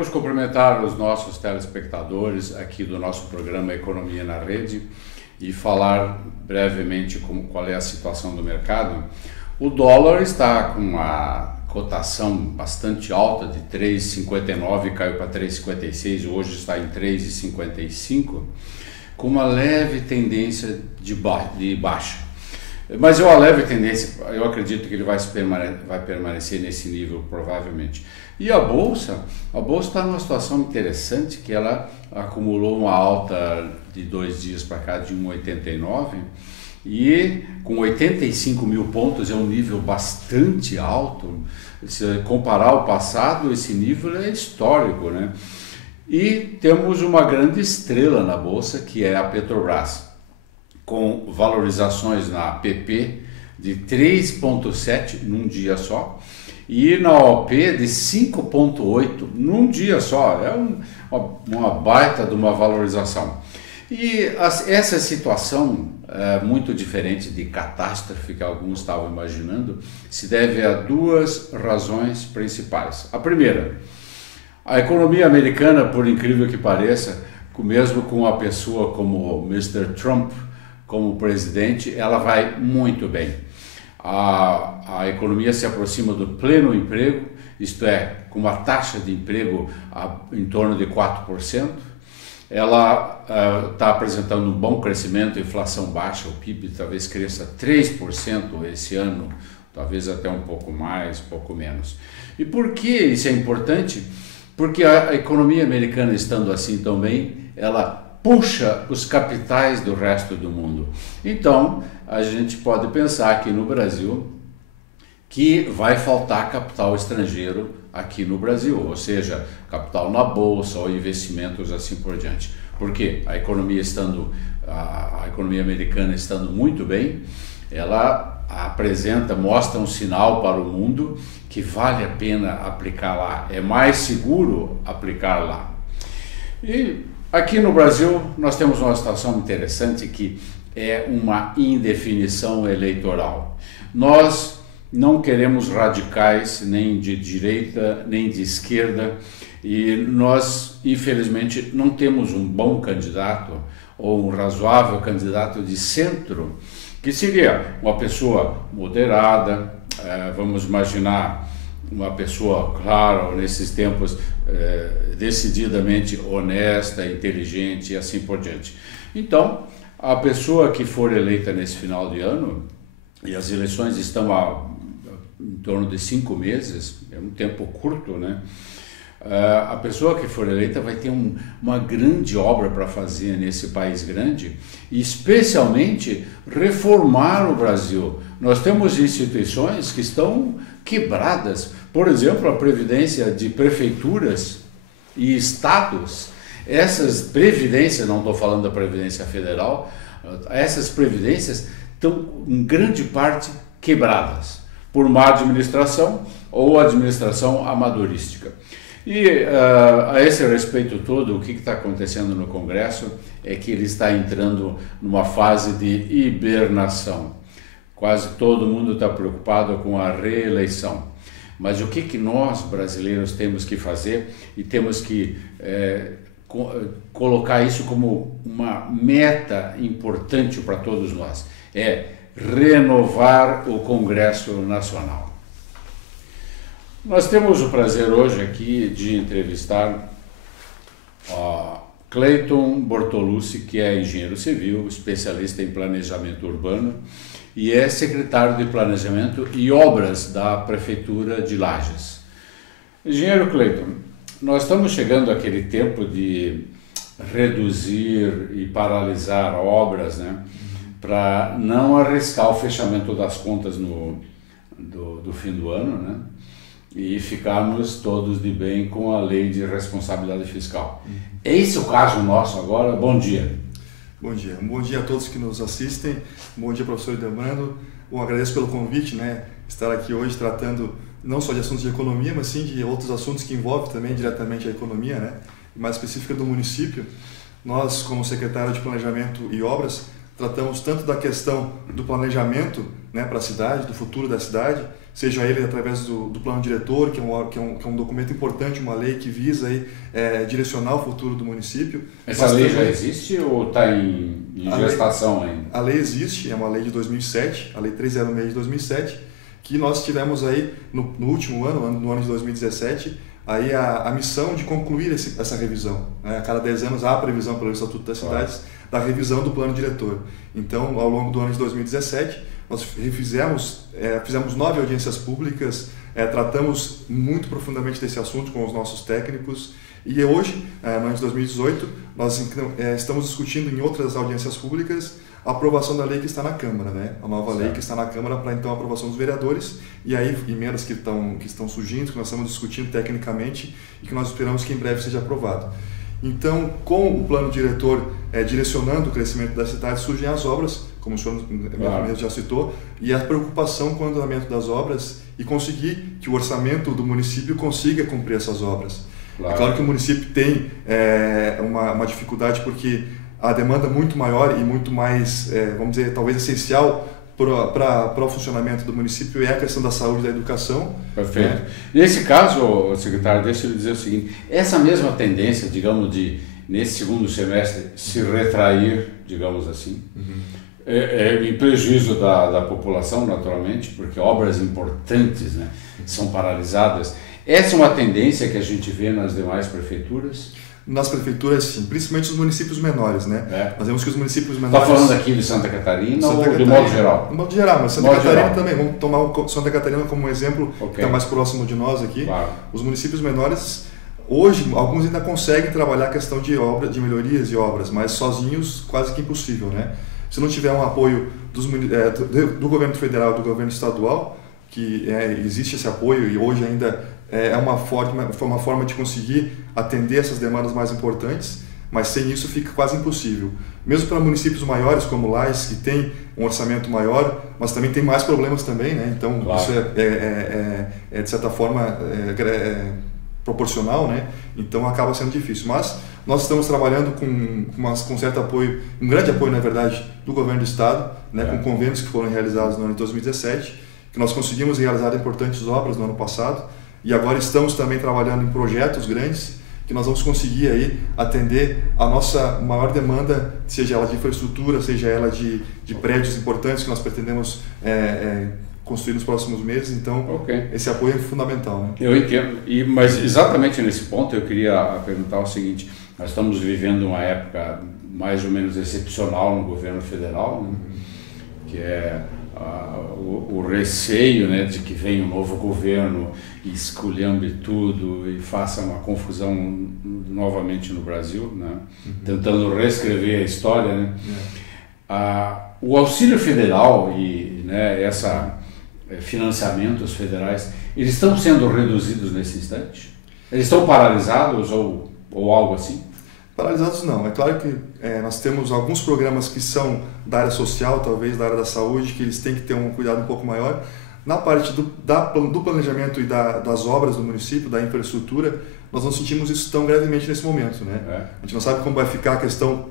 Queremos cumprimentar os nossos telespectadores aqui do nosso programa Economia na Rede e falar brevemente qual é a situação do mercado. O dólar está com uma cotação bastante alta de 3,59, caiu para 3,56, hoje está em 3,55, com uma leve tendência de baixa. Mas a leve tendência, eu acredito que ele vai permanecer nesse nível provavelmente. E a bolsa está numa situação interessante, que ela acumulou uma alta de 2 dias para cá de 1,89 e com 85 mil pontos é um nível bastante alto. Se comparar o passado, esse nível é histórico, né? E temos uma grande estrela na bolsa, que é a Petrobras, com valorizações na PP de 3,7 num dia só e na OP de 5,8 num dia só. É uma baita de uma valorização. E essa situação, muito diferente de catástrofe que alguns estavam imaginando, se deve a 2 razões principais. A primeira, a economia americana, por incrível que pareça, mesmo com uma pessoa como Mr. Trump como presidente, ela vai muito bem. A economia se aproxima do pleno emprego, isto é, com uma taxa de emprego em torno de 4%. Ela está apresentando um bom crescimento, inflação baixa, o PIB talvez cresça 3% esse ano, talvez até um pouco mais, pouco menos. E por que isso é importante? Porque a economia americana, estando assim tão bem, ela puxa os capitais do resto do mundo. Então, a gente pode pensar aqui no Brasil que vai faltar capital estrangeiro aqui no Brasil, ou seja, capital na bolsa ou investimentos assim por diante. Porque a economia americana estando muito bem, ela mostra um sinal para o mundo que vale a pena aplicar lá, é mais seguro aplicar lá. E aqui no Brasil nós temos uma situação interessante que é uma indefinição eleitoral. Nós não queremos radicais nem de direita nem de esquerda e nós infelizmente não temos um bom candidato ou um razoável candidato de centro, que seria uma pessoa moderada, vamos imaginar uma pessoa, claro, nesses tempos, decididamente honesta, inteligente e assim por diante. Então, a pessoa que for eleita nesse final de ano, e as eleições estão em torno de 5 meses, é um tempo curto, né? A pessoa que for eleita vai ter uma grande obra para fazer nesse país grande, e especialmente reformar o Brasil. Nós temos instituições que estão quebradas, por exemplo, a previdência de prefeituras e estados. Essas previdências, não estou falando da Previdência Federal, essas previdências estão em grande parte quebradas por má administração ou administração amadorística. E a esse respeito todo, o que está acontecendo no Congresso é que ele está entrando numa fase de hibernação. Quase todo mundo está preocupado com a reeleição. Mas o que nós, brasileiros, temos que fazer e temos que colocar isso como uma meta importante para todos nós, é renovar o Congresso Nacional. Nós temos o prazer hoje aqui de entrevistar Cleiton Bortolucci, que é engenheiro civil, especialista em planejamento urbano e é secretário de Planejamento e Obras da Prefeitura de Lages. Engenheiro Cleiton, nós estamos chegando àquele tempo de reduzir e paralisar obras, né, para não arriscar o fechamento das contas do fim do ano, né, e ficarmos todos de bem com a lei de responsabilidade fiscal. É esse o caso nosso agora? Bom dia. Bom dia. Um bom dia a todos que nos assistem. Um bom dia, professor Idembrando. Bom, agradeço pelo convite, né, estar aqui hoje tratando não só de assuntos de economia, mas sim de outros assuntos que envolvem também diretamente a economia, né, mais específica do município. Nós, como secretário de Planejamento e Obras, tratamos tanto da questão do planejamento, né, para a cidade, do futuro da cidade, seja ele através do plano diretor, que é um documento importante, uma lei que visa aí, direcionar o futuro do município. Essa lei já existe ou está em gestação ainda? A lei existe, é uma lei de 2007, a lei 306 de 2007, que nós tivemos aí no último ano, no ano de 2017, aí a missão de concluir essa revisão. Né? A cada 10 anos há a previsão pelo Estatuto das Cidades da revisão do plano diretor. Então, ao longo do ano de 2017, nós fizemos 9 audiências públicas, tratamos muito profundamente desse assunto com os nossos técnicos, e hoje, no ano de 2018, nós estamos discutindo em outras audiências públicas a aprovação da lei que está na Câmara, né? A nova lei que está na Câmara para então a aprovação dos vereadores, e aí emendas que estão surgindo, que nós estamos discutindo tecnicamente e que nós esperamos que em breve seja aprovado. Então, com o plano diretor direcionando o crescimento da cidade, surgem as obras, como o senhor já citou, e a preocupação com o andamento das obras e conseguir que o orçamento do município consiga cumprir essas obras. É claro que o município tem uma dificuldade porque a demanda é muito maior e muito mais, vamos dizer, talvez essencial para o funcionamento do município é a questão da saúde e da educação. Perfeito. Né? Nesse caso, secretário, deixa eu dizer o seguinte, essa mesma tendência, digamos, de nesse segundo semestre se retrair, digamos assim, em prejuízo da população, naturalmente, porque obras importantes, né, são paralisadas. Essa é uma tendência que a gente vê nas demais prefeituras? Nas prefeituras, sim, principalmente os municípios menores, né? Nós vemos que os municípios menores... Está falando aqui de Santa Catarina ou de modo geral? De modo geral, mas Santa Catarina também. Vamos tomar Santa Catarina como um exemplo, que está mais próximo de nós aqui. Claro. Os municípios menores, hoje, alguns ainda conseguem trabalhar a questão de melhorias de obras, mas sozinhos quase que impossível, né? Se não tiver um apoio do governo federal e do governo estadual, que existe esse apoio e hoje ainda é uma forma de conseguir atender essas demandas mais importantes, mas sem isso fica quase impossível. Mesmo para municípios maiores como Lages, que tem um orçamento maior, mas também tem mais problemas também, né? Então isso de certa forma proporcional, né? Então acaba sendo difícil. Mas nós estamos trabalhando com certo apoio, um grande apoio na verdade do governo do estado, né? Com convênios que foram realizados no ano de 2017, que nós conseguimos realizar importantes obras no ano passado. E agora estamos também trabalhando em projetos grandes que nós vamos conseguir aí atender a nossa maior demanda, seja ela de infraestrutura, seja ela de prédios importantes que nós pretendemos construir nos próximos meses. Então, esse apoio é fundamental. Né? Eu entendo, mas exatamente nesse ponto eu queria perguntar o seguinte, nós estamos vivendo uma época mais ou menos excepcional no governo federal, né? Que é o receio, né, de que venha um novo governo e esculhambe tudo e faça uma confusão novamente no Brasil, né, tentando reescrever a história, né. O auxílio federal e, né, financiamentos federais, eles estão sendo reduzidos nesse instante? Eles estão paralisados ou algo assim? Paralisados não. É claro que nós temos alguns programas que são da área social, talvez da área da saúde, que eles têm que ter um cuidado um pouco maior. Na parte do planejamento e das obras do município, da infraestrutura, nós não sentimos isso tão gravemente nesse momento, né? A gente não sabe como vai ficar a questão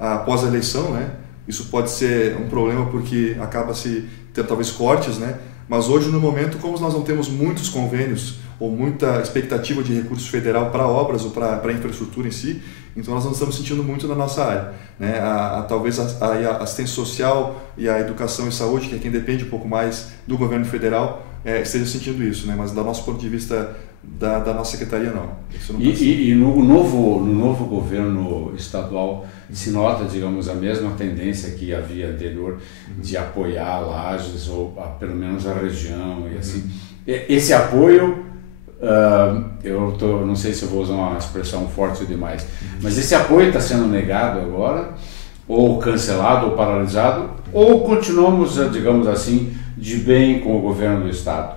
após a eleição, né? Isso pode ser um problema porque acaba-se tendo talvez cortes, né? Mas hoje, no momento, como nós não temos muitos convênios ou muita expectativa de recurso federal para obras ou para a infraestrutura em si, então nós não estamos sentindo muito na nossa área, né? Talvez a assistência social e a educação e saúde, que é quem depende um pouco mais do governo federal, esteja sentindo isso, né? Mas do nosso ponto de vista da nossa secretaria não. Isso não e no novo governo estadual se nota, digamos, a mesma tendência que havia anterior de apoiar Lages ou pelo menos a região e assim. Esse apoio, não sei se eu vou usar uma expressão forte demais, mas esse apoio está sendo negado agora, ou cancelado, ou paralisado, ou continuamos, digamos assim, de bem com o governo do estado?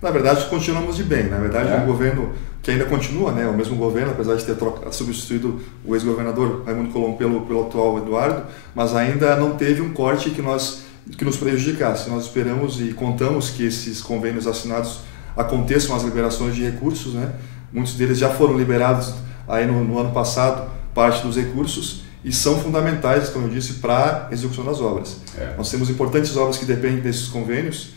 Na verdade, continuamos de bem. Na verdade, o governo que ainda continua, né, o mesmo governo, apesar de ter substituído o ex-governador Raimundo Colombo pelo atual Eduardo, mas ainda não teve um corte que nos prejudicasse. Nós esperamos e contamos que esses convênios assinados aconteçam as liberações de recursos, né? Muitos deles já foram liberados aí no ano passado, parte dos recursos, e são fundamentais, como eu disse, para a execução das obras. Nós temos importantes obras que dependem desses convênios,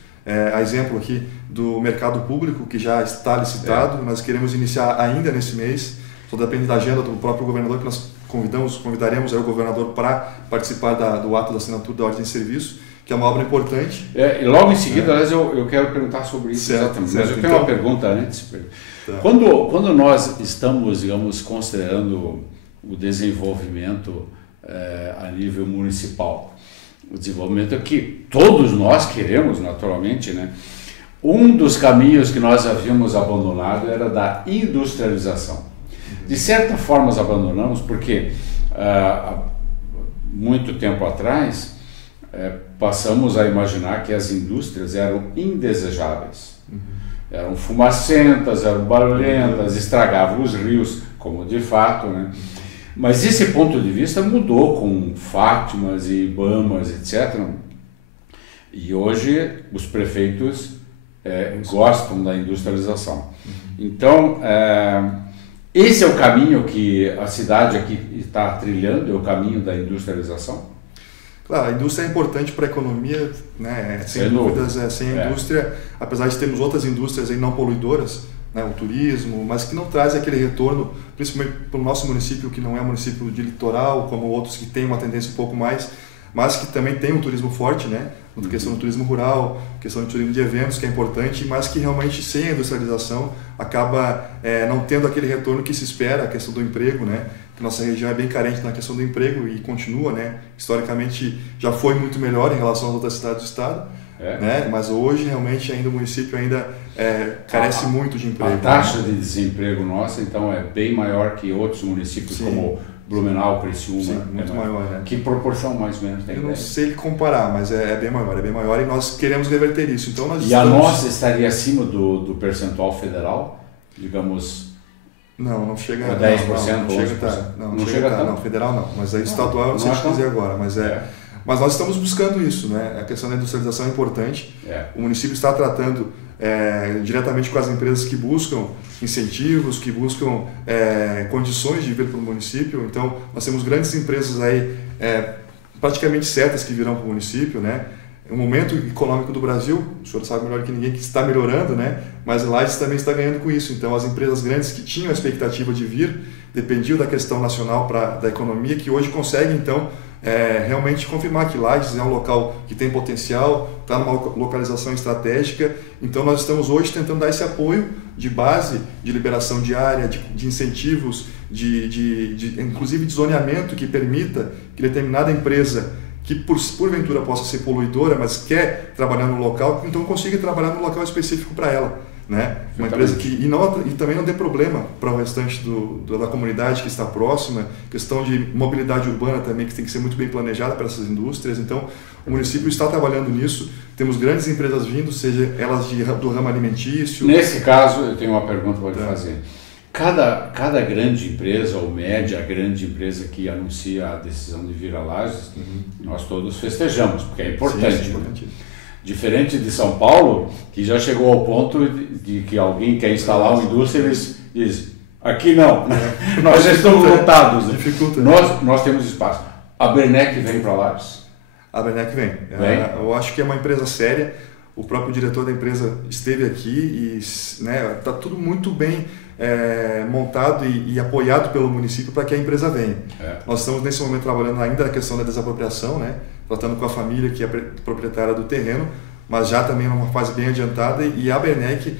a exemplo aqui do mercado público, que já está licitado, nós queremos iniciar ainda nesse mês, só depende da agenda do próprio governador, que nós convidaremos aí o governador para participar do ato da assinatura da ordem de serviço, que é uma obra importante. E logo em seguida, aliás, eu quero perguntar sobre isso exatamente, mas eu tenho uma pergunta antes. Tá. Quando nós estamos, digamos, considerando o desenvolvimento a nível municipal, o desenvolvimento que todos nós queremos, naturalmente, né? Um dos caminhos que nós havíamos abandonado era da industrialização. De certa forma, nós abandonamos porque, muito tempo atrás, passamos a imaginar que as indústrias eram indesejáveis. Eram fumacentas, eram barulhentas, estragavam os rios, como de fato, né? Mas esse ponto de vista mudou com Fátimas e Ibamas, etc. E hoje os prefeitos gostam da industrialização. Então, esse é o caminho que a cidade aqui está trilhando, é o caminho da industrialização? Claro, a indústria é importante para a economia, né? Sem dúvidas, sem a indústria, apesar de termos outras indústrias aí não poluidoras, né, o turismo, mas que não traz aquele retorno, principalmente para o nosso município, que não é um município de litoral, como outros que têm uma tendência um pouco mais, mas que também tem um turismo forte, né? Questão do turismo rural, questão do turismo de eventos, que é importante, mas que realmente sem a industrialização acaba não tendo aquele retorno que se espera, a questão do emprego, né? Que nossa região é bem carente na questão do emprego e continua, né? Historicamente já foi muito melhor em relação às outras cidades do estado, né? Mas hoje realmente ainda o município ainda carece muito de emprego. A taxa de desemprego nossa então é bem maior que outros municípios como Blumenau, Criciúma. Sim, muito maior, né? Que proporção mais ou menos tem? Eu não sei comparar, mas é bem maior e nós queremos reverter isso. Então nós a nossa estaria acima do percentual federal, digamos? Não chega a 10%, não chega não, federal não, mas aí estadual eu não sei te dizer agora, mas nós estamos buscando isso, né? A questão da industrialização é importante. O município está tratando diretamente com as empresas que buscam incentivos, que buscam condições de vir para o município. Então, nós temos grandes empresas aí praticamente certas que virão para o município, né? O momento econômico do Brasil, o senhor sabe melhor que ninguém que está melhorando, né? Mas Lages também está ganhando com isso. Então, as empresas grandes que tinham a expectativa de vir, dependiam da questão nacional da economia, que hoje conseguem, então, realmente confirmar que Lages é um local que tem potencial, está numa localização estratégica. Então nós estamos hoje tentando dar esse apoio de base, de liberação de área, de incentivos, inclusive de zoneamento que permita que determinada empresa que porventura possa ser poluidora, mas quer trabalhar no local, então consiga trabalhar no local específico para ela, né? Uma empresa que e também não dê problema para o restante da comunidade que está próxima, questão de mobilidade urbana também que tem que ser muito bem planejada para essas indústrias. Então o município está trabalhando nisso, temos grandes empresas vindo, seja elas do ramo alimentício. Nesse caso eu tenho uma pergunta para lhe fazer. Cada grande empresa ou média grande empresa que anuncia a decisão de vir a Lages, nós todos festejamos, porque é importante. Sim, né? Diferente de São Paulo, que já chegou ao ponto de que alguém quer instalar uma indústria, eles dizem, aqui não, nós já estamos lotados. Dificulta. Nós temos espaço. A Bernec vem para Lages? A Bernec vem. Eu acho que é uma empresa séria. O próprio diretor da empresa esteve aqui e está tudo muito bem montado e apoiado pelo município para que a empresa venha. Nós estamos nesse momento trabalhando ainda na questão da desapropriação, né? Tratando com a família que é proprietária do terreno, mas já também numa fase bem adiantada. E a Bernec,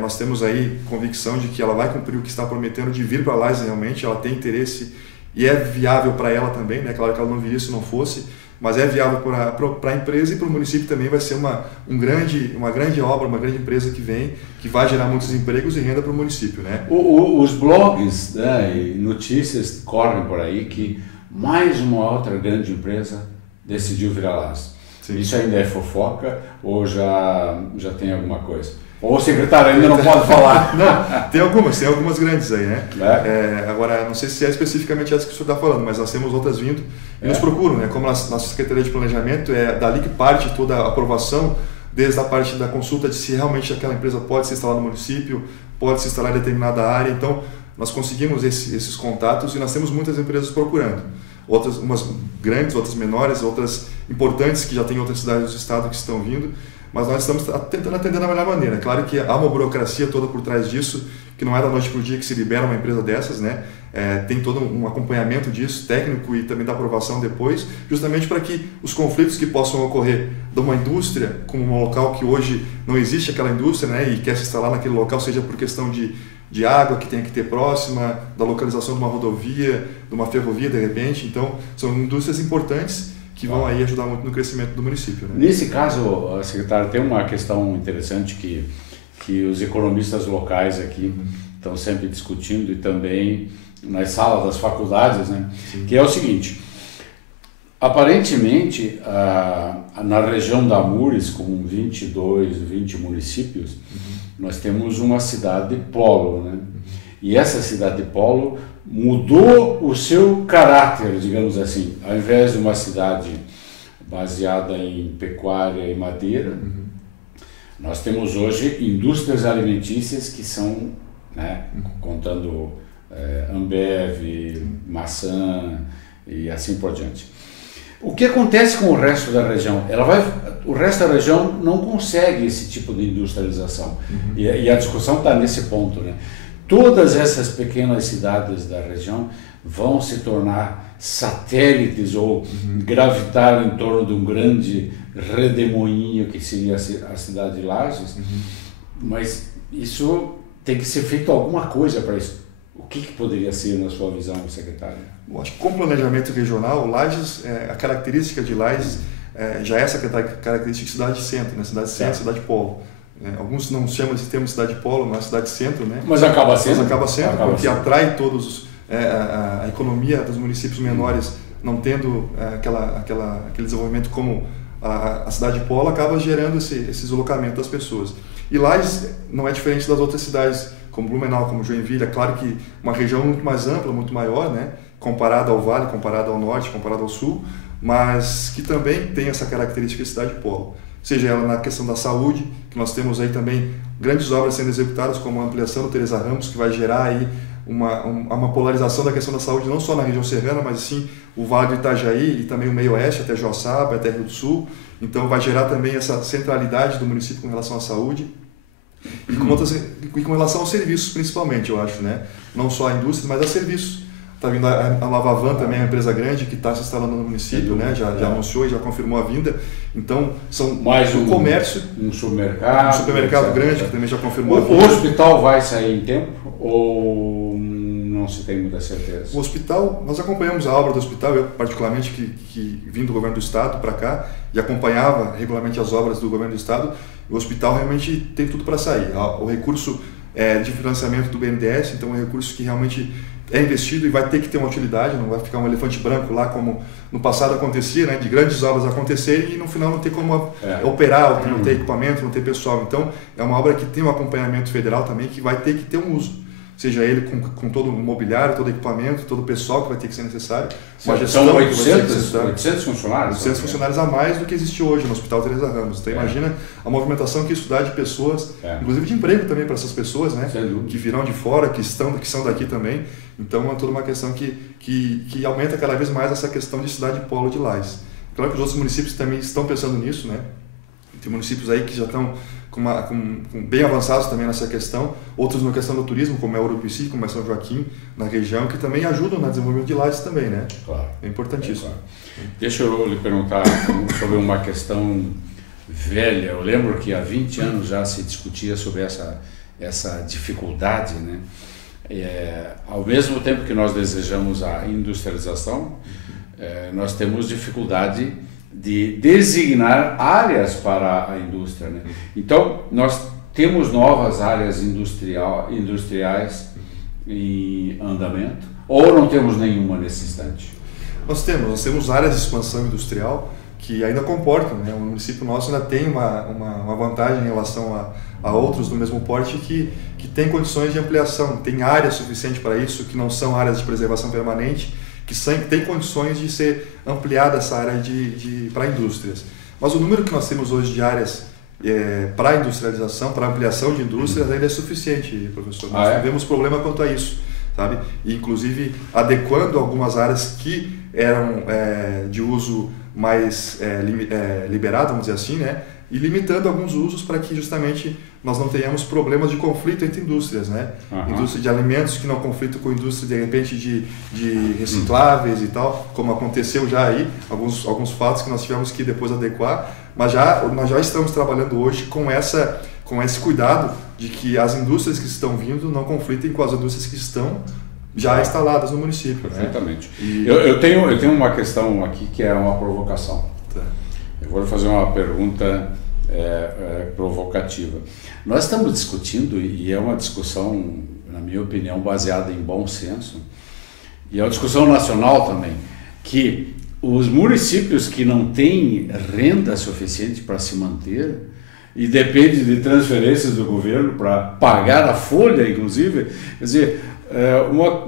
nós temos aí convicção de que ela vai cumprir o que está prometendo de vir para lá realmente. Ela tem interesse e é viável para ela também, né? Claro que ela não viria se não fosse, mas é viável para a empresa e para o município também. Vai ser uma grande obra, uma grande empresa que vem, que vai gerar muitos empregos e renda para o município, né? Os blogs, né, e notícias correm por aí que mais uma outra grande empresa decidiu vir a Lages. Isso ainda é fofoca ou já tem alguma coisa? Ou o secretário ainda não pode falar? Não, tem algumas grandes aí, né? Agora, não sei se é especificamente essa que o senhor está falando, mas nós temos outras vindo e nos procuram, né? Como nossa Secretaria de Planejamento, é dali que parte toda a aprovação, desde a parte da consulta de se realmente aquela empresa pode se instalar no município, pode se instalar em determinada área. Então, nós conseguimos esses contatos e nós temos muitas empresas procurando. outras, umas grandes, outras menores, outras importantes que já tem outras cidades do estado que estão vindo, mas nós estamos tentando atender da melhor maneira. Claro que há uma burocracia toda por trás disso, que não é da noite para o dia que se libera uma empresa dessas, né? Tem todo um acompanhamento disso, técnico e também da aprovação depois, justamente para que os conflitos que possam ocorrer de uma indústria com um local que hoje não existe aquela indústria, né? E quer se instalar naquele local, seja por questão de água que tem que ter próxima, da localização de uma rodovia, de uma ferrovia de repente. Então, são indústrias importantes que vão aí ajudar muito no crescimento do município, né? Nesse caso, secretário, tem uma questão interessante que os economistas locais aqui estão sempre discutindo e também nas salas das faculdades, né? Que é o seguinte: aparentemente, na região da Mures, com 20 municípios, nós temos uma cidade polo, né? E essa cidade polo mudou o seu caráter, digamos assim. Ao invés de uma cidade baseada em pecuária e madeira, nós temos hoje indústrias alimentícias que são, né, contando Ambev, maçã e assim por diante. O que acontece com o resto da região? O resto da região não consegue esse tipo de industrialização. E a discussão está nesse ponto, né? Todas essas pequenas cidades da região vão se tornar satélites ou gravitar em torno de um grande redemoinho que seria a cidade de Lages, mas isso tem que ser feito alguma coisa para isso. O que poderia ser, na sua visão, secretário? Eu acho que com planejamento regional, Lages, a característica de Lages já é essa característica de cidade-centro, né? Cidade-centro, cidade-polo. Alguns não chamam esse termo cidade-polo, mas cidade-centro, né? Mas acaba sendo. Porque atrai todos a economia dos municípios menores, não tendo aquele desenvolvimento como a cidade-polo, acaba gerando esse deslocamento das pessoas. E Lages não é diferente das outras cidades, como Blumenau, como Joinville. É claro que uma região muito mais ampla, muito maior, né? Comparada ao Vale, comparada ao Norte, comparada ao Sul, mas que também tem essa característica de cidade-polo. Seja ela na questão da saúde, que nós temos aí também grandes obras sendo executadas, como a ampliação do Teresa Ramos, que vai gerar aí uma polarização da questão da saúde, não só na região serrana, mas sim o Vale do Itajaí e também o meio oeste, até Joaçaba, até Rio do Sul. Então vai gerar também essa centralidade do município com relação à saúde e com relação aos serviços, principalmente, eu acho, né? Não só a indústria, mas a serviços. Está vindo a Lavavan também, é uma empresa grande que está se instalando no município, né? Já anunciou e já confirmou a vinda. Então, são mais um comércio. Um supermercado. Um supermercado grande que também já confirmou a vinda. O hospital vai sair em tempo ou não se tem muita certeza? O hospital, nós acompanhamos a obra do hospital, eu particularmente que vim do governo do estado para cá e acompanhava regularmente as obras do governo do estado. O hospital realmente tem tudo para sair. O recurso de financiamento do BNDES, então é um recurso que realmente é investido e vai ter que ter uma utilidade, não vai ficar um elefante branco lá como no passado acontecia, né, de grandes obras acontecerem e no final não ter como operar, não ter equipamento, não ter pessoal. Então é uma obra que tem um acompanhamento federal também que vai ter que ter um uso, seja ele com todo o mobiliário, todo o equipamento, todo o pessoal que vai ter que ser necessário. Uma gestão são 800 funcionários? 800 funcionários a mais do que existe hoje no Hospital Teresa Ramos. Então imagina a movimentação que isso dá de pessoas, inclusive de emprego também para essas pessoas, né, que virão de fora, que são daqui também. Então é toda uma questão que aumenta cada vez mais essa questão de cidade-polo de Lages. Claro que os outros municípios também estão pensando nisso, né? Tem municípios aí que já estão bem avançados também nessa questão, outros na questão do turismo, como é Urubici, como é São Joaquim, na região, que também ajudam no desenvolvimento de Lages também, né? Claro. É importantíssimo. Claro. Deixa eu lhe perguntar sobre uma questão velha. Eu lembro que há 20 anos já se discutia sobre essa dificuldade, né? Ao mesmo tempo que nós desejamos a industrialização, nós temos dificuldade de designar áreas para a indústria, né? Então, nós temos novas áreas industriais em andamento ou não temos nenhuma nesse instante? Nós temos áreas de expansão industrial que ainda comportam, né? O município nosso ainda tem uma vantagem em relação a outros do mesmo porte que tem condições de ampliação, tem área suficiente para isso, que não são áreas de preservação permanente, que tem condições de ser ampliada essa área para indústrias. Mas o número que nós temos hoje de áreas para industrialização, para ampliação de indústrias, ainda é suficiente, professor. Nós não temos problema quanto a isso. sabe? E inclusive adequando algumas áreas que eram de uso mais liberado, vamos dizer assim, né? E limitando alguns usos para que justamente nós não tenhamos problemas de conflito entre indústrias, né? Indústria de alimentos que não conflitam com indústria de repente de recicláveis e tal, como aconteceu já aí, alguns fatos que nós tivemos que depois adequar, mas nós já estamos trabalhando hoje com esse cuidado de que as indústrias que estão vindo não conflitem com as indústrias que estão já instaladas no município. Perfeitamente. Né? Eu tenho uma questão aqui que é uma provocação. Tá. Eu vou fazer uma pergunta provocativa. Nós estamos discutindo, e é uma discussão, na minha opinião, baseada em bom senso, e é uma discussão nacional também, que os municípios que não têm renda suficiente para se manter e depende de transferências do governo para pagar a folha, inclusive, quer dizer,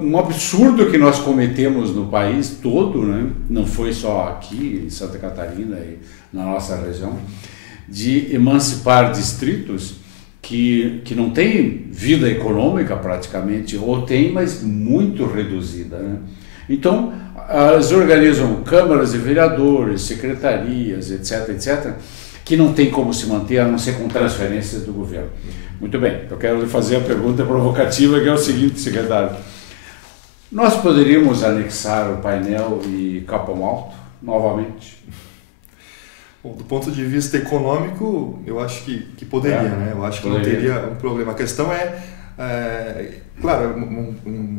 um absurdo que nós cometemos no país todo, né? Não foi só aqui em Santa Catarina e na nossa região, de emancipar distritos que não têm vida econômica praticamente, ou tem, mas muito reduzida, né? Então, eles organizam câmaras de vereadores, secretarias, etc., que não tem como se manter a não ser com transferências do governo. Muito bem, eu quero lhe fazer a pergunta provocativa, que é o seguinte, secretário. Nós poderíamos anexar o painel e Capão Alto novamente? Bom, do ponto de vista econômico, eu acho que poderia, né? Eu acho que não teria um problema. A questão claro,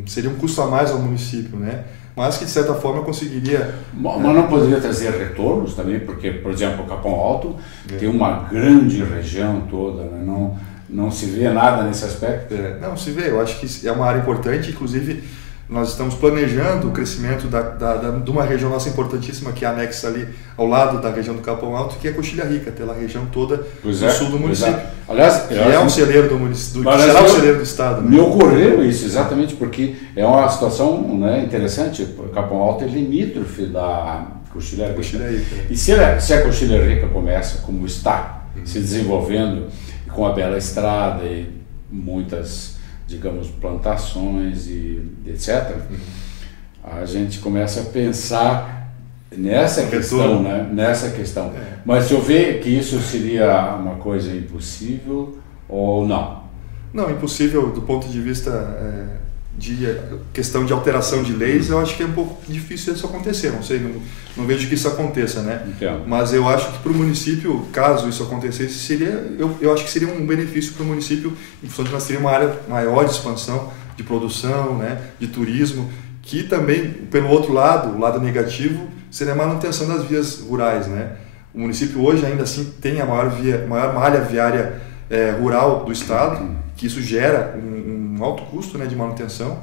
seria um custo a mais ao município, né? Mas que de certa forma conseguiria... Mas não poderia trazer retornos também, porque, por exemplo, o Capão Alto tem uma grande região toda, né? Não se vê nada nesse aspecto? Não, se vê. Eu acho que é uma área importante, inclusive nós estamos planejando o crescimento de uma região nossa importantíssima que é anexa ali ao lado da região do Capão Alto, que é Coxilha Rica, pela região toda do sul do município. Aliás, que é um celeiro do município, será um celeiro do estado. Né? Me ocorreu isso, exatamente, porque é uma situação, né, interessante. O Capão Alto é limítrofe da Coxilha Rica. E se a Coxilha Rica começa como está, se desenvolvendo, com a bela estrada e muitas, digamos, plantações e etc., a gente começa a pensar nessa questão, né? Nessa questão. Mas se eu ver que isso seria uma coisa impossível ou não? Não, impossível do ponto de vista de questão de alteração de leis, eu acho que é um pouco difícil isso acontecer, não vejo que isso aconteça, né? Entendo. Mas eu acho que para o município, caso isso acontecesse, eu acho que seria um benefício para o município, em função de nós teríamos uma área maior de expansão, de produção, né, de turismo, que também, pelo outro lado, o lado negativo, seria a manutenção das vias rurais, né? O município hoje ainda assim tem a maior malha viária rural do estado, que isso gera um alto custo, né, de manutenção,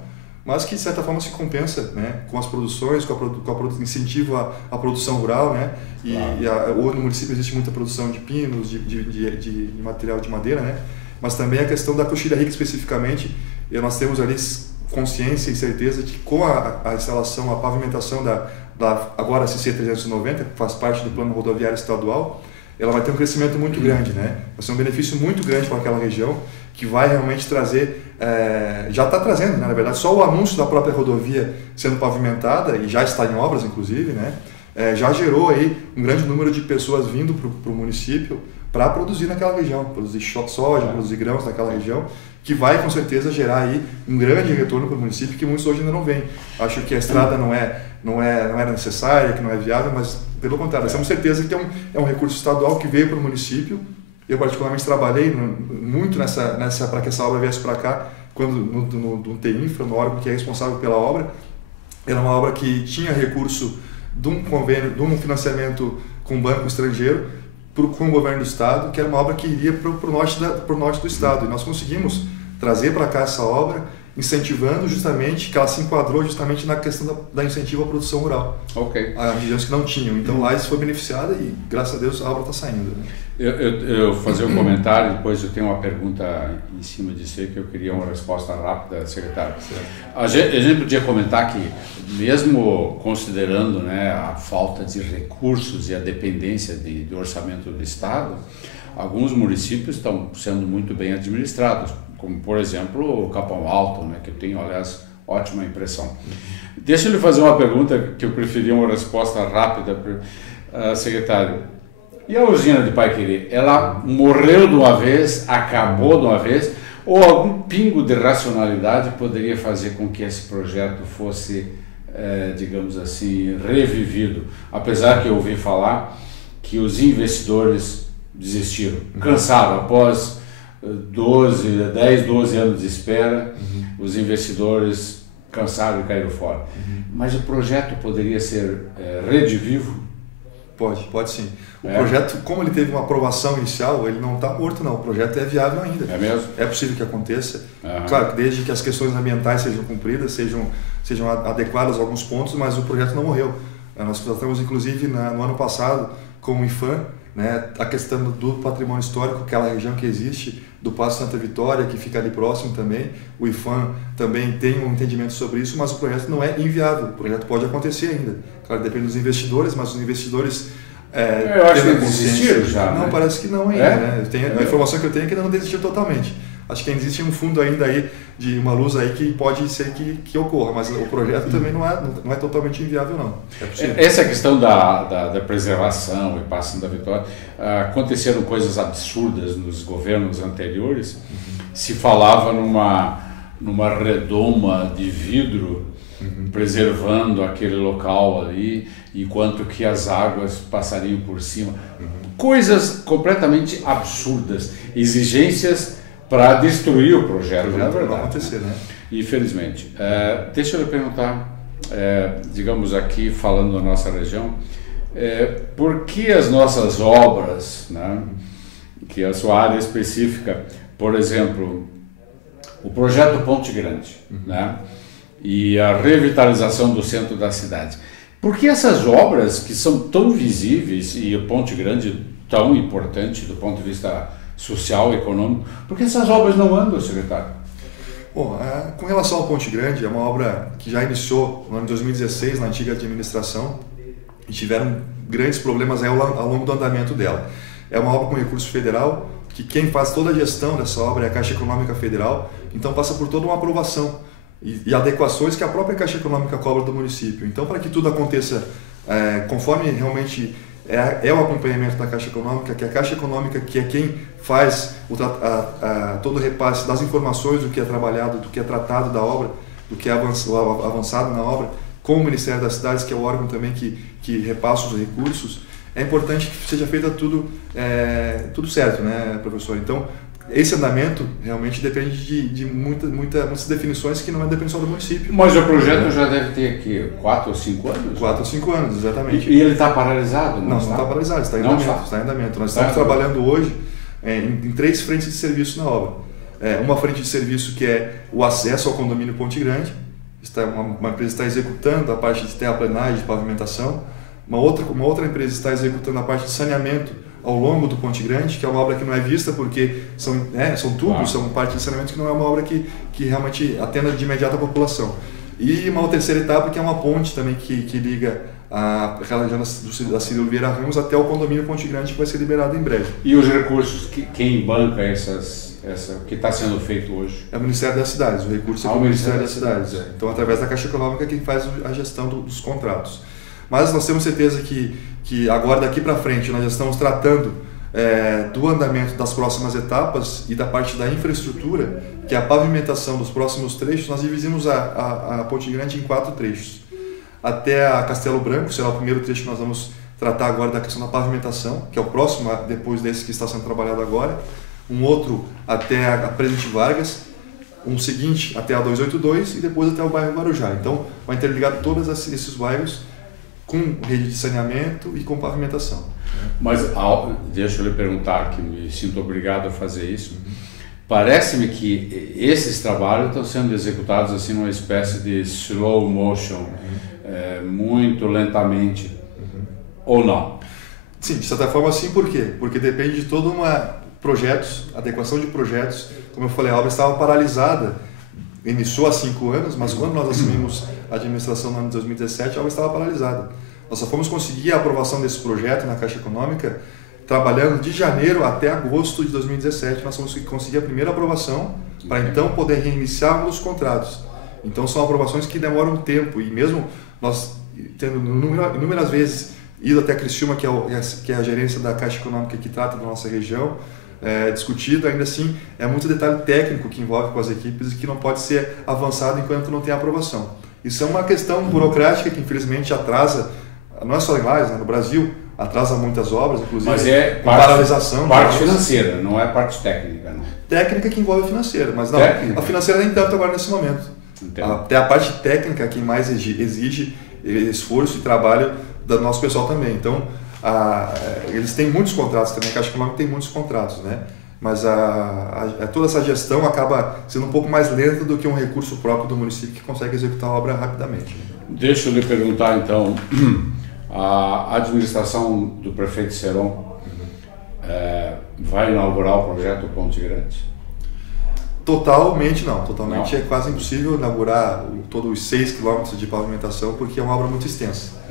mas que de certa forma se compensa, né, com as produções, com o incentivo à produção rural, né, hoje no município existe muita produção de pinos, de material de madeira, né, mas também a questão da Coxilha Rica especificamente, nós temos ali consciência e certeza de que com a instalação, a pavimentação da agora CC 390, que faz parte do plano rodoviário estadual, ela vai ter um crescimento muito grande, né? Vai ser um benefício muito grande para aquela região, que vai realmente trazer, já está trazendo, né? Na verdade, só o anúncio da própria rodovia sendo pavimentada, e já está em obras, inclusive, né? Já gerou aí um grande número de pessoas vindo para o município para produzir naquela região, produzir soja, produzir grãos naquela região, que vai com certeza gerar aí um grande retorno para o município, que muitos hoje ainda não veem. Acho que a estrada não era necessária, que não é viável, mas pelo contrário, nós temos certeza que é um recurso estadual que veio para o município. Eu particularmente trabalhei muito para que essa obra viesse para cá, quando no TINFRA, no órgão que é responsável pela obra. Era uma obra que tinha recurso de um convênio, de um financiamento com um banco estrangeiro, com o governo do estado, que era uma obra que iria para o norte do estado. E nós conseguimos trazer para cá essa obra, incentivando justamente, que ela se enquadrou justamente na questão da incentivo à produção rural. Ok. A regiões que não tinham. Então lá isso foi beneficiada e, graças a Deus, a obra está saindo. Né? Eu fazer um comentário, depois eu tenho uma pergunta em cima disso aí que eu queria uma resposta rápida, secretário. A gente podia comentar que, mesmo considerando, né, a falta de recursos e a dependência do orçamento do Estado, alguns municípios estão sendo muito bem administrados, como, por exemplo, o Capão Alto, né, que eu tenho, aliás, ótima impressão. Deixa eu lhe fazer uma pergunta que eu preferia uma resposta rápida, secretário. E a usina de Paiquerê, ela morreu de uma vez, acabou de uma vez, ou algum pingo de racionalidade poderia fazer com que esse projeto fosse, digamos assim, revivido? Apesar que eu ouvi falar que os investidores desistiram, cansaram após 10, 12 anos de espera, os investidores cansaram e caíram fora. Mas o projeto poderia ser redivivo? Pode sim. O projeto, como ele teve uma aprovação inicial, ele não está morto não, o projeto é viável ainda. É mesmo? É possível que aconteça. Claro, desde que as questões ambientais sejam cumpridas, sejam adequadas a alguns pontos, mas o projeto não morreu. Nós tratamos inclusive no ano passado com o IPHAN, né, a questão do patrimônio histórico, aquela região que existe, do Paço Santa Vitória, que fica ali próximo também. O IPHAN também tem um entendimento sobre isso, mas o projeto não é inviável, o projeto pode acontecer ainda. Claro, depende dos investidores, mas os investidores... eu acho que eles desistiram já. Não, né? Parece que não ainda. Né? A informação que eu tenho é que ainda não desistiu totalmente. Acho que ainda existe um fundo ainda aí de uma luz aí que pode ser que ocorra, mas o projeto também não é totalmente inviável não. É possível. Essa questão da preservação e Paço da Vitória, aconteceram coisas absurdas nos governos anteriores. Se falava numa redoma de vidro preservando aquele local ali, enquanto que as águas passariam por cima. Coisas completamente absurdas, exigências para destruir o projeto, na verdade. Vai acontecer, né? Infelizmente. Deixa eu lhe perguntar, digamos aqui, falando da nossa região, por que as nossas obras, né, que é a sua área específica, por exemplo, o projeto Ponte Grande, né, e a revitalização do centro da cidade, por que essas obras que são tão visíveis e o Ponte Grande tão importante do ponto de vista social, econômico, por que essas obras não andam, secretário? Bom, com relação ao Ponte Grande, é uma obra que já iniciou no ano de 2016 na antiga administração e tiveram grandes problemas ao longo do andamento dela. É uma obra com recurso federal, que quem faz toda a gestão dessa obra é a Caixa Econômica Federal, então passa por toda uma aprovação e adequações que a própria Caixa Econômica cobra do município. Então, para que tudo aconteça conforme realmente é o acompanhamento da Caixa Econômica, que a Caixa Econômica que é quem faz todo o repasse das informações do que é trabalhado, do que é tratado da obra, do que é avançado na obra, com o Ministério das Cidades, que é o órgão também que repassa os recursos, é importante que seja feito tudo certo, né, professor? Então, esse andamento realmente depende de muitas definições que não é definição do município. Mas o projeto já deve ter aqui 4 ou 5 anos? 4 ou 5 anos, exatamente. E ele está paralisado? Não está paralisado, está em andamento. Está em andamento. Nós estamos trabalhando hoje em 3 frentes de serviço na obra. Uma frente de serviço que é o acesso ao condomínio Ponte Grande. Uma empresa está executando a parte de terraplenagem, de pavimentação. Uma outra empresa está executando a parte de saneamento ao longo do Ponte Grande, que é uma obra que não é vista porque são tubos, são parte de saneamento, que não é uma obra que realmente atenda de imediato a população. E uma terceira etapa que é uma ponte também que liga aquela região da Cirilo Vieira Ramos até o condomínio Ponte Grande, que vai ser liberado em breve. E os recursos, quem banca o que está sendo feito hoje? É o Ministério das Cidades, o recurso é o Ministério das Cidades. Então, através da Caixa Econômica, quem faz a gestão dos contratos. Mas nós temos certeza que agora, daqui para frente, nós já estamos tratando do andamento das próximas etapas e da parte da infraestrutura, que é a pavimentação dos próximos trechos. Nós dividimos a Ponte Grande em 4 trechos. Até a Castelo Branco será o primeiro trecho que nós vamos tratar agora da questão da pavimentação, que é o próximo depois desse que está sendo trabalhado agora. Um outro até a Presidente Vargas, um seguinte até a 282 e depois até o bairro Guarujá. Então, vai interligar todos esses bairros com rede de saneamento e com pavimentação. Mas deixa eu lhe perguntar, que me sinto obrigado a fazer isso. Parece-me que esses trabalhos estão sendo executados assim numa espécie de slow motion, muito lentamente, ou não? Sim, de certa forma sim. Por quê? Porque depende de todo projetos, adequação de projetos. Como eu falei, a obra estava paralisada, iniciou há 5 anos, mas quando nós assumimos a administração no ano de 2017, a obra estava paralisada. Nós só fomos conseguir a aprovação desse projeto na Caixa Econômica trabalhando de janeiro até agosto de 2017. Nós fomos conseguir a primeira aprovação para então poder reiniciar os contratos. Então são aprovações que demoram tempo, e mesmo nós tendo inúmeras vezes ido até Criciúma, que é a gerência da Caixa Econômica que trata da nossa região, discutido, ainda assim é muito detalhe técnico que envolve com as equipes e que não pode ser avançado enquanto não tem aprovação. Isso é uma questão burocrática que infelizmente atrasa, não é só em Lages, né? No Brasil atrasa muitas obras, inclusive. Mas é paralisação. Parte financeira, não é parte técnica. Não. Técnica que envolve financeira, mas não, a financeira nem tanto agora nesse momento. Entendo. Até a parte técnica que mais exige esforço e trabalho do nosso pessoal também. Então, eles têm muitos contratos também, a Caixa Econômica tem muitos contratos, né? Mas toda essa gestão acaba sendo um pouco mais lenta do que um recurso próprio do município que consegue executar a obra rapidamente. Deixa eu lhe perguntar então, a administração do prefeito Seron vai inaugurar o projeto Ponte Grande? Totalmente não, totalmente não. É quase impossível inaugurar todos os 6 quilômetros de pavimentação porque é uma obra muito extensa.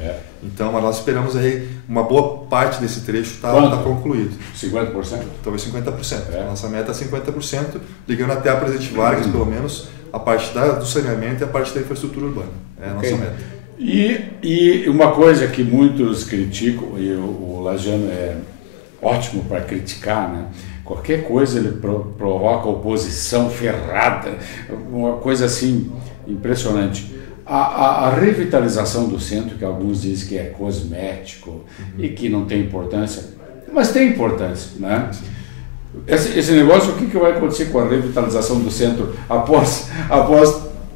Então nós esperamos aí uma boa parte desse trecho está concluído. 50%? Talvez 50%. Nossa meta é 50%, ligando até a Presidente Vargas, pelo menos, a parte do saneamento e a parte da infraestrutura urbana. É a nossa meta. E uma coisa que muitos criticam, e o Lajano é ótimo para criticar, né? Qualquer coisa ele provoca oposição ferrada, uma coisa assim impressionante. A revitalização do centro, que alguns dizem que é cosmético e que não tem importância, mas tem importância, né? Esse negócio, o que vai acontecer com a revitalização do centro após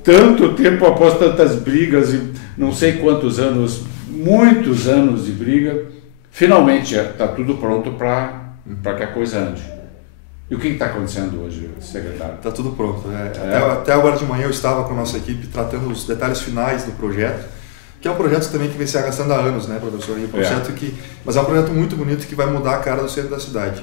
tanto tempo, após tantas brigas e não sei quantos anos, muitos anos de briga, finalmente está tudo pronto para que a coisa ande. E o que está acontecendo hoje, secretário? Está tudo pronto. Até agora de manhã eu estava com a nossa equipe tratando os detalhes finais do projeto, que é um projeto também que vem se arrastando há anos, né, professor? Mas é um projeto muito bonito que vai mudar a cara do centro da cidade.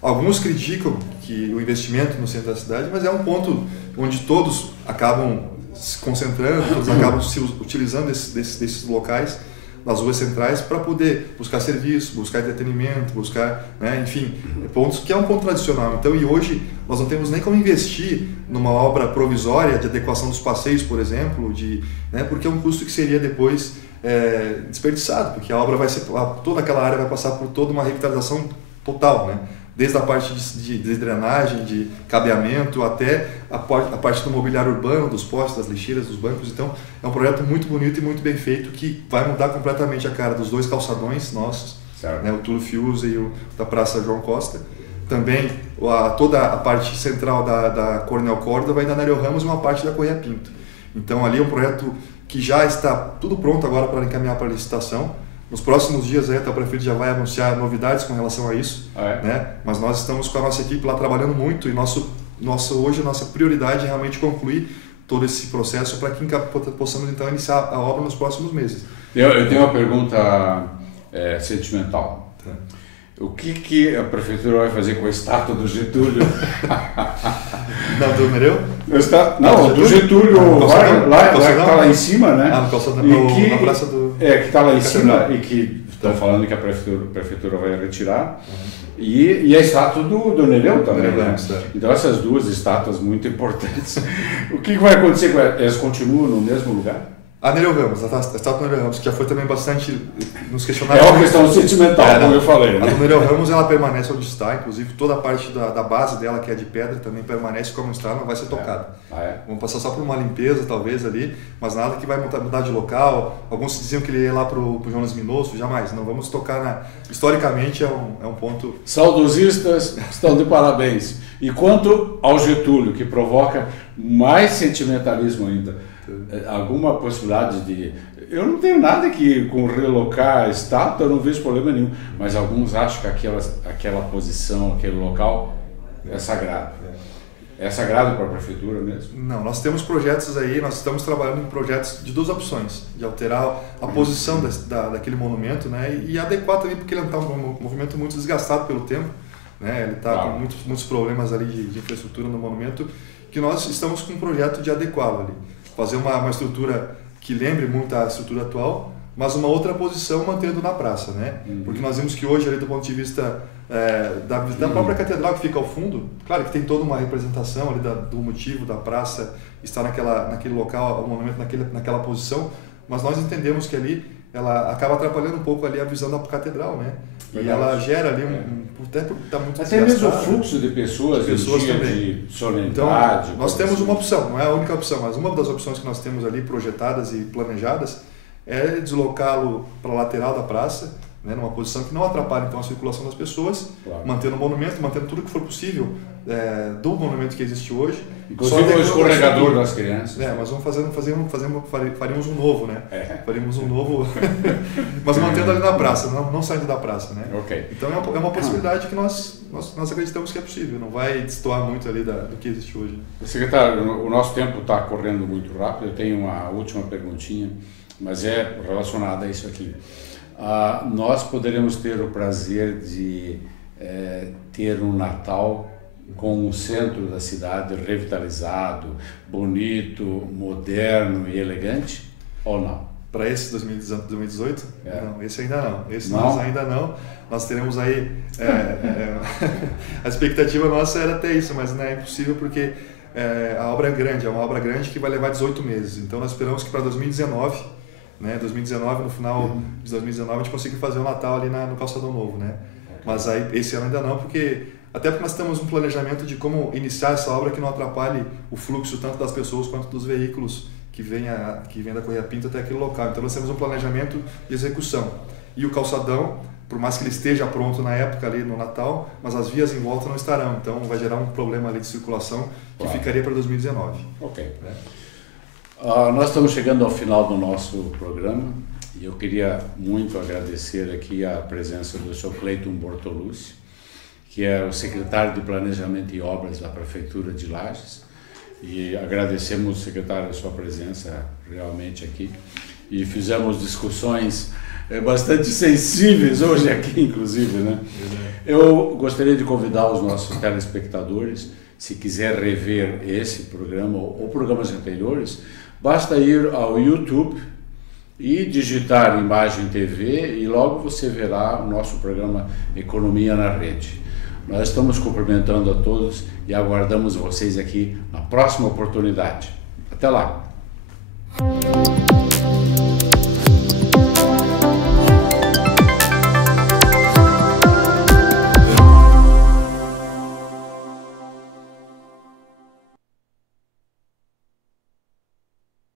Alguns criticam que o investimento no centro da cidade, mas é um ponto onde todos acabam se concentrando, todos acabam se utilizando desses locais, nas ruas centrais, para poder buscar serviço, buscar entretenimento, buscar, né, enfim, pontos que é um ponto tradicional. Então, e hoje nós não temos nem como investir numa obra provisória de adequação dos passeios, por exemplo, porque é um custo que seria depois desperdiçado, porque a obra vai ser, toda aquela área vai passar por toda uma revitalização total, né? Desde a parte de drenagem, de cabeamento, até a parte do mobiliário urbano, dos postes, das lixeiras, dos bancos. Então, é um projeto muito bonito e muito bem feito, que vai mudar completamente a cara dos 2 calçadões nossos, né, o Túlio Fiuza e o da Praça João Costa. Também toda a parte central da Coronel Corda vai dar na Nereu Ramos e uma parte da Correia Pinto. Então, ali é um projeto que já está tudo pronto agora para encaminhar para a licitação. Nos próximos dias até o prefeito já vai anunciar novidades com relação a isso, né? Mas nós estamos com a nossa equipe lá trabalhando muito e hoje a nossa prioridade é realmente concluir todo esse processo para que possamos então iniciar a obra nos próximos meses. Eu tenho uma pergunta sentimental. O que a prefeitura vai fazer com a estátua do Getúlio? Não, do Nereu? Não, do Getúlio, lá que está lá em cima, né? Na praça do... que está lá em cima e que estão falando que a prefeitura vai retirar. E a estátua do Nereu também, né? Então essas 2 estátuas muito importantes. O que vai acontecer com elas? Elas continuam no mesmo lugar? A Nereu Ramos, a estátua do Nereu Ramos, que já foi também bastante nos questionados. É uma questão sentimental, como eu falei. Né? A do Nereu Ramos ela permanece onde está, inclusive toda a parte da base dela, que é de pedra, também permanece como está, não vai ser tocada. Vamos passar só por uma limpeza, talvez, ali, mas nada que vai mudar de local. Alguns diziam que ele ia lá para o Jonas Minosso, jamais. Não vamos tocar historicamente é um ponto... Saudosistas estão de parabéns. E quanto ao Getúlio, que provoca mais sentimentalismo ainda, alguma possibilidade de... Eu não tenho nada que com relocar a estátua, eu não vejo problema nenhum, mas alguns acham que aquela posição, aquele local é sagrado. É sagrado para a prefeitura mesmo? Não, nós temos projetos aí, nós estamos trabalhando em projetos de 2 opções, de alterar a posição daquele monumento, né, e adequar também, porque ele está um movimento muito desgastado pelo tempo, né, ele está com muitos problemas ali de infraestrutura no monumento, que nós estamos com um projeto de adequá-lo ali. Fazer uma estrutura que lembre muito a estrutura atual, mas uma outra posição mantendo na praça, né? Porque nós vimos que hoje, ali, do ponto de vista da própria catedral que fica ao fundo. Claro que tem toda uma representação ali do motivo da praça estar naquele local, o monumento naquela posição, mas nós entendemos que ali ela acaba atrapalhando um pouco ali a visão da catedral, né? E ela gera ali até muito até mesmo o fluxo de pessoas dia também. De solenidade. Então, nós temos uma opção, não é a única opção, mas uma das opções que nós temos ali projetadas e planejadas é deslocá-lo para a lateral da praça, né, numa posição que não atrapalhe então a circulação das pessoas, mantendo o monumento, mantendo tudo que for possível do monumento que existe hoje. Inclusive o escorregador das crianças. Mas faríamos um novo, né? Faríamos um novo, mas mantendo ali na praça, não saindo da praça, né? Okay. Então é uma possibilidade que nós acreditamos que é possível, não vai destoar muito ali do que existe hoje. Secretário, o nosso tempo está correndo muito rápido, eu tenho uma última perguntinha, mas é relacionada a isso aqui. Nós poderemos ter o prazer de ter um Natal com o centro da cidade revitalizado, bonito, moderno e elegante, ou não? Para esse 2018? Não, esse ainda não. Nós ainda não. Nós teremos aí... a expectativa nossa era ter isso, mas não é impossível porque a obra é grande, é uma obra grande que vai levar 18 meses. Então nós esperamos que para 2019, né, no final de 2019, a gente consiga fazer o Natal ali no Calçadão Novo, né? Mas aí esse ano ainda não, até porque nós temos um planejamento de como iniciar essa obra que não atrapalhe o fluxo tanto das pessoas quanto dos veículos que vem da Correia Pinto até aquele local. Então nós temos um planejamento de execução. E o calçadão, por mais que ele esteja pronto na época ali no Natal, mas as vias em volta não estarão. Então vai gerar um problema ali de circulação que ficaria para 2019. Ok. Nós estamos chegando ao final do nosso programa e eu queria muito agradecer aqui a presença do Sr. Cleiton Bortolucci, que é o secretário de Planejamento e Obras da Prefeitura de Lages, e agradecemos, secretário, a sua presença realmente aqui, e fizemos discussões bastante sensíveis hoje aqui, inclusive, né? Eu gostaria de convidar os nossos telespectadores, se quiser rever esse programa ou programas anteriores, basta ir ao YouTube e digitar Imagem TV e logo você verá o nosso programa Economia na Rede. Nós estamos cumprimentando a todos e aguardamos vocês aqui na próxima oportunidade. Até lá!